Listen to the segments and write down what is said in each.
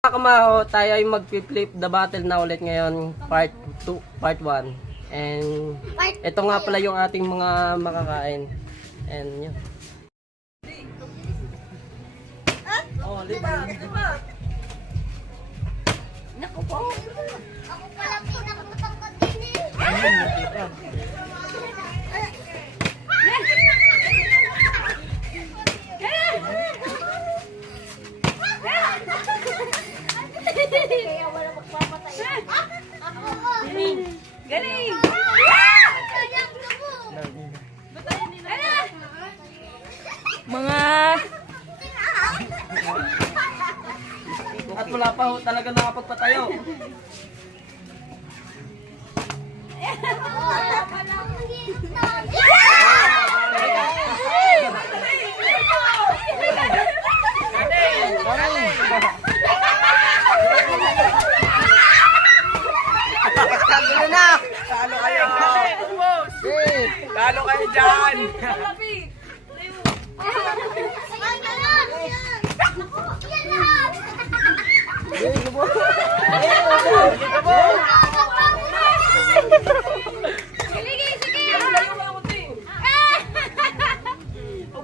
Mga kamaho, tayo ay mag-flip the battle na ulit ngayon, part 2, part 1. And ito nga pala yung ating mga makakain. And yun. Oh, lipat, lipat. Naku po. Ako pala po nakapatangkad din eh. Kaya wala magpapatay. Galing! Galing! Mga At wala pa ho talaga nakapagpatayo. Talo na! Talo kayo! Talo kayo dyan!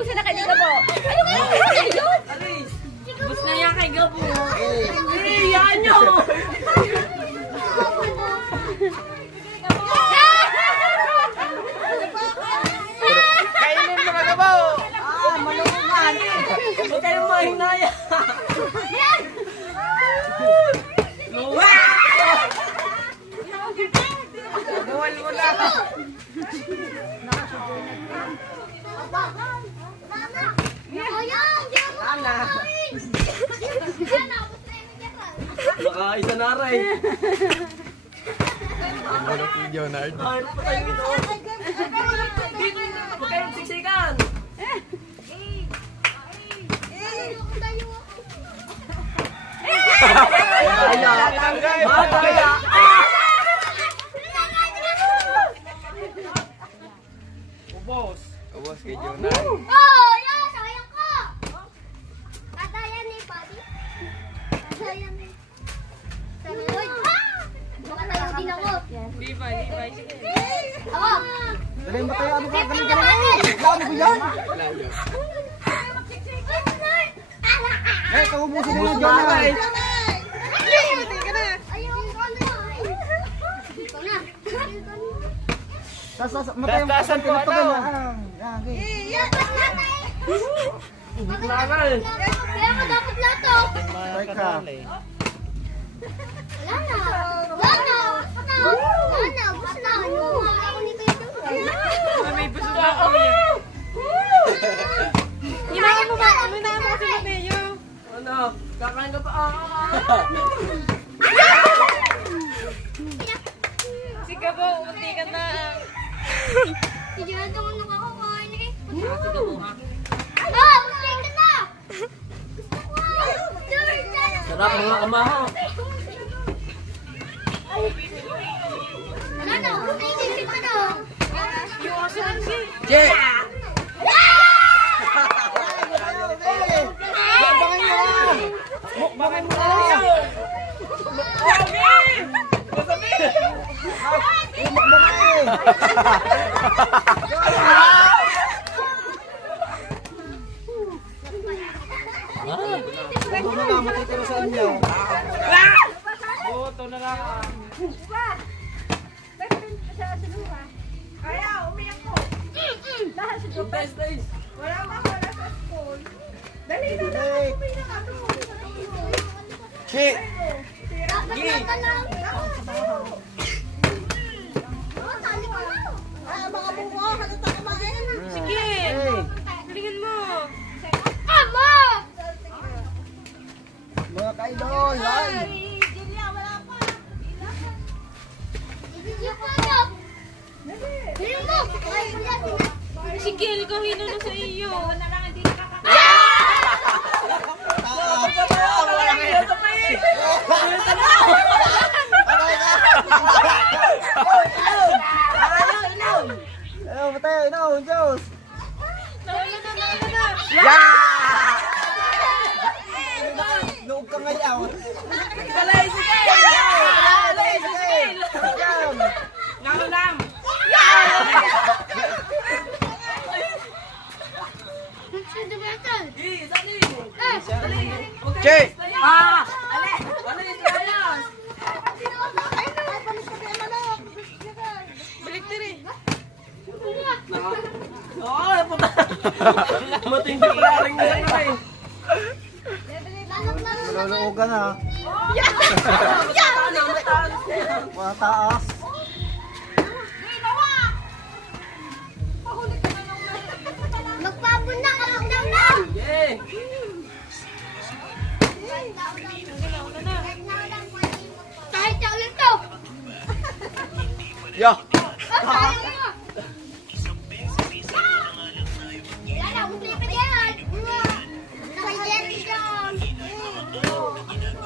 ubusin na kay Gabo. Ubus na yan kay Gabo. Yan nyo! Kainin mo mga gabaw! Malungan! Huwag kayong mahinaya! Gawal mo na! Ana! Baka isa na rin. Ano si Jonard? Ay, patay mo ito. Huwag kayong siksikan. Madaya! Ubos! Ubos kay Jonard. Oh, yan! Sayang ko! Katayan ni Buddy. Katayan ni... Saluloy. Makatayo din ako. Libay. Ako! Dali mo tayo, ano ba? Galing galing! Ano ba yan? Wala yun. Eh, kaubusin mo na Jonard. Tastasan ko ano? Lagal! Kaya ako dapat lato. Teka. Wala na. Gusto na. Ako nito yung May buso na ako yan. Hinaan mo kasi na Mayo. Ano? Kakain ka pa? Si Gabo, umunti ka na. Hindi na ito kung nakakakain eh. Ah! Gusto ka na! Gusto ko! Sarap mga kamaho. Wala na! Naisip ko na! Yung aso lang si. Che! Mukbangin mo na! Ito na lang, matitira sa inyo. Boto na lang. Guys, guys! Chi! Dapat ka lang! Oh, tali ka na! Mga bungo, halata ka ba? Sige. Galingan mo. Ama! Mga kaidol, ay! Si Kiel, kahino na sa iyo. Ayaw, matay, no, Diyos! Nawala na. Yeah! Luog ka ngayaw. Dali, sige! Dali, sige! Naulam! Sino ba ito? Dali! Che! Ah! Dali! Dali, sayang! Oo, puta! Matindi pala rin na lang eh. Maluluog ka na. Mga taas. Magpabunda ka lang. Yeah! Kahit siya ulit to. Yo! Wala, umuli pa yan. Nakajet dyan.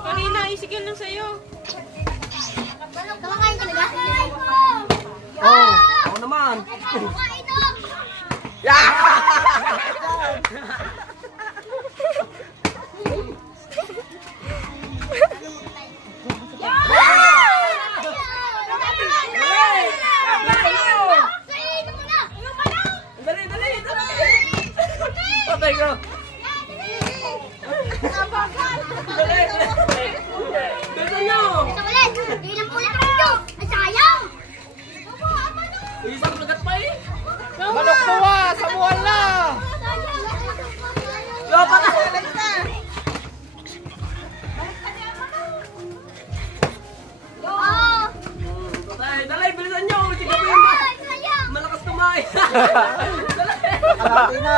Kanina, isikil lang sa'yo. Kumakain ka na ba? Oh, ako naman! Kumakain mo. Dali, dali, dali! Patay ko! Dali! Dito nyo! Isang lagat pa eh! Manok tuwa! Samuhan na! Dapat na! Patay, dali, bilisan nyo! Sige po yung malakas tumain! Dali! Kalati na!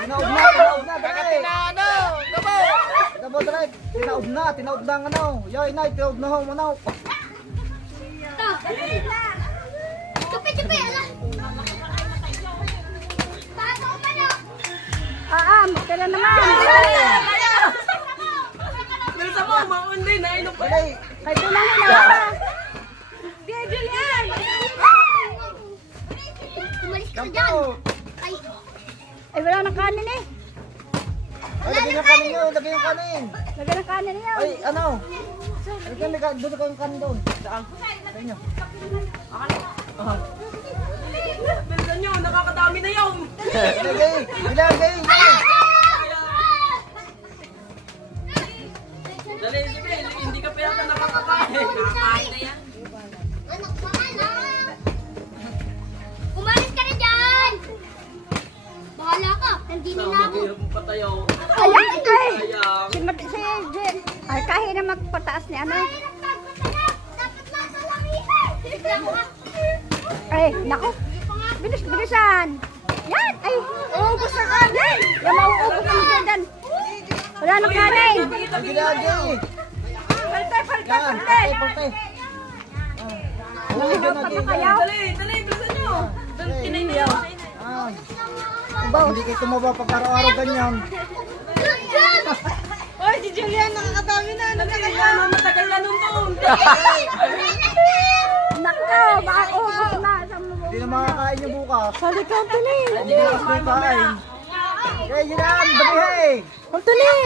Tinaob na! Tinaob na! Dali! Gabo, dali! Tinaob na! Tinaob na ang ano! Yo, inay! Tinaob na ho! Manok! Magkala naman. Bilisan mo, maundi, nainom pa! Dali! Kay Julian na. Sige, Julian! Umalis ka na dyan. Kampo! Ay, wala nang kanin eh. Ay, lagyan yung kanin nyo! Lagyan yung kanin! Lagyan ng kanin niya. Ay, ano? Lagyan, doon ko yung kanin doon. Saan? Sa inyo. Bilisan nyo, nakakadami na yun! Ilagay! Ilagay! Dali, sige, hindi ka pa yata nakakakain. Nakakain na yan. Anak pa na. Umalis ka na dyan. Bahala ka. Nandini na ako. Mahirap mo patayaw. Ayan, ay! Sayang. Si Jen, ay kahit na magpataas ni ano. Dapat nasa langitan. Bigyan mo ka. Ay, naku. Bilisan. Yan, ay. Uubos na kanin. Yan, mauubos na dyan dyan. Wala nang kanin. Ilagay! Palte. Yan! Palte, palte! Oo, yun na, yun na. Dali, dali, bilisan nyo. Ay, hindi kayo tumaba pag araw-araw ganyan. Oy, si Julian, nakakadami na. Ayan, matagal na nun doon. Naku, baka ubos na. Hindi na makakain yung bukas. Halika, tuloy. Hindi na mas kain. Kaya yun na, dali! Ang tuloy.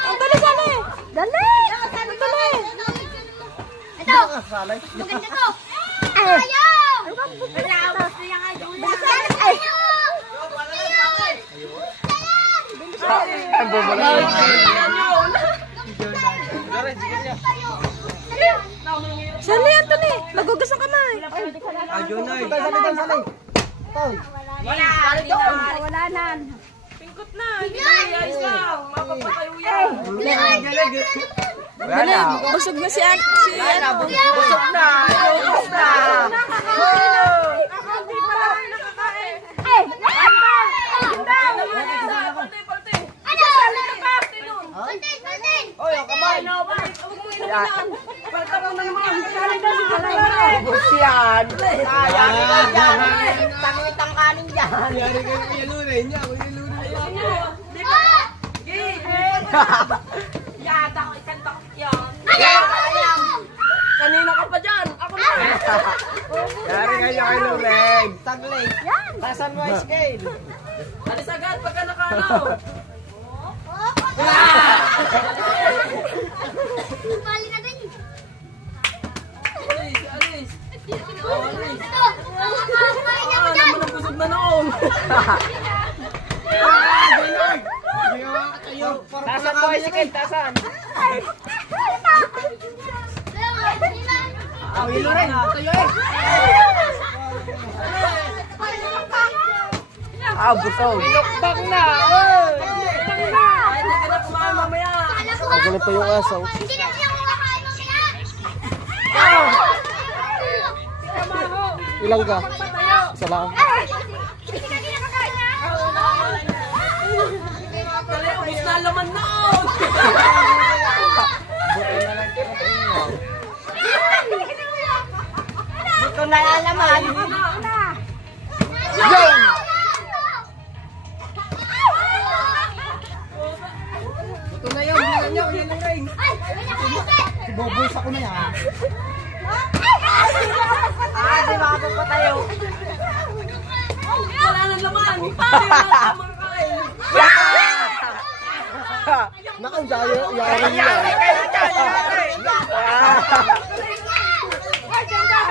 Ang tuloy, dali. Dali. Ang tuloy. Ito. Salay. Maganda to. Ay. Ayaw. Bilisan. Ay. Ay, bubulay. Sali, ang tuloy. Magugas ang kamay. Ayun na. Salay, salay. Toy. Wala na. Pingkot na. Ayos lang. Mapapatayo yan. Dali, busog na si ano. Busog na. Busog na. Hindi pala kayo nakakain. Ay. Parte, parte. Ano? Parte. Oy, ang kamay. Parte mo na naman. Bus yan. Ayun nyo. Di ba? Yata ko, isang takot yan. Kanina ka pa dyan. Ako na. Yari kayo kay Luleng. Tagling. Yan. Tasan mo ang scale. Alis agad pagka nakano. Tasan mo, Ezekiel, tasan. Ang ilo rin, tayo eh. Ah, butaw. Bak na, Ay, hindi ka na kumain mamaya. Magaling pa yung asaw. Hindi na siya kumakain mamaya. Ilang ka? Isa lang. Hindi ka kinakakain niya. Dali, ubus na laman na! Ito na yan naman. Ito na yun, yun na yun, yun ring. Si Boboys ako na yan. Di ba ako pa tayo? Wala na laman! Hindi na kumakain! Nakang yari niya.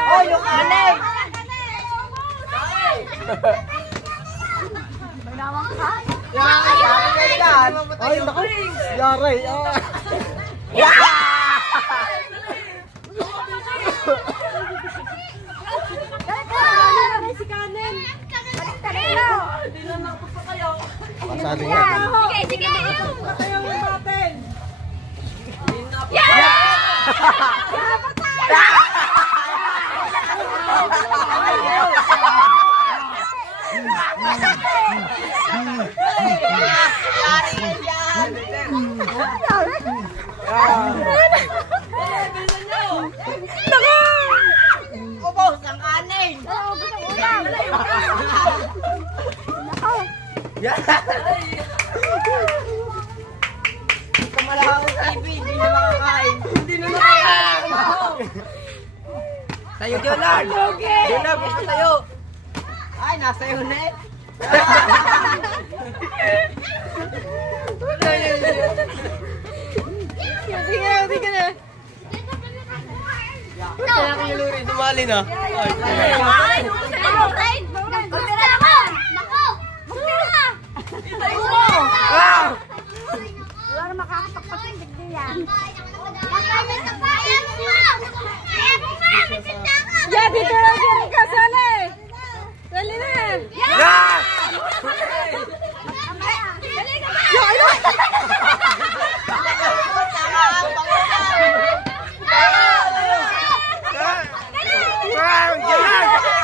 Oh, yung anay! Ay, naku! Yari! Hindi na nakapasa kayo. Pasali nga. Sige, sige. Ubos ang kanin! Kamalawang TV, hindi na makakain. Hindi na makakain. Tayo, Jonard! Jonard, gusto tayo! Ay, nasa iyo na eh. Sige na. Kaya ko yung luri, dumali na. Ay, Rain! Magtira naman! Nako! Magtira! Wala na makakapagpas yung digdi yan. Makain sa bayan mo! Kaya mo marami tindakan! Yeah, dito lang din ka sana eh. Dali na. Dali ka ba?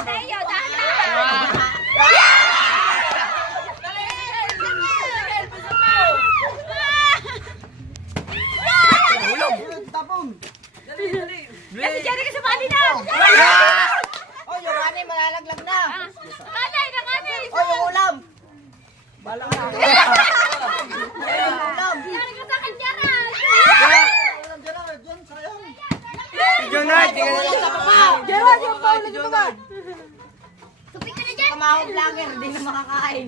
Tayo, dahan-dahan. Tapon! Kasi dyan ka sa bali na! Oh, yung kanin, malalaglag na. Kanay na kanay! Oh, yung ulam. Balang na. Yung ulam. Yan ka sa kanya rin! Ulam, Gerard, dyan, sayang. Jonard, Gerard, yung Paul, dito ba? Tupik ka na dyan! Kamahong vlogger, hindi na makakain.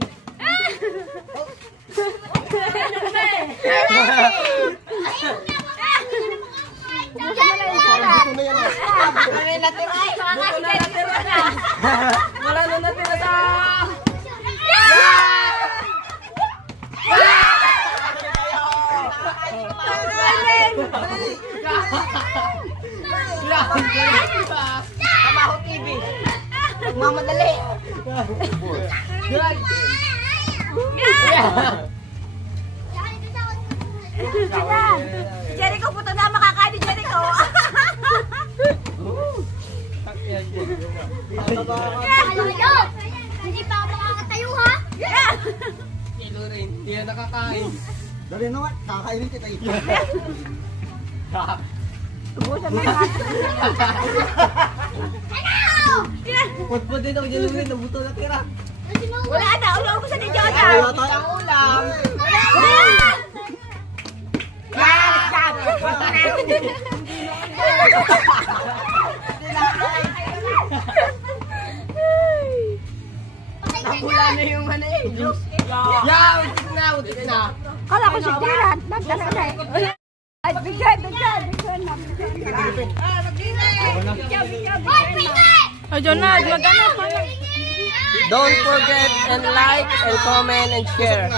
Dito na yan. Ano yung natira eh? wala na natira sa... Kamaho TV. Magmamadali. Gerard. Jericho, puto na makakain ni Jericho. Alayo! Hindi pa ako makakatayo ha? Kilo rin, hindi na nakakain. Dali naman, kakainin kita ito. Tubusan mo yung ato. Putput din ako dyan, nabuto na tira. Wala na, ulo-ubusan ni Jonah. Wala tayong ulam. Nakula na yung ano eh. Utik na. Kala ko si Gerard. Nagdala na eh. Ay, bigyan na. Oh, Jonah, magana pa. Don't forget and like and comment and share.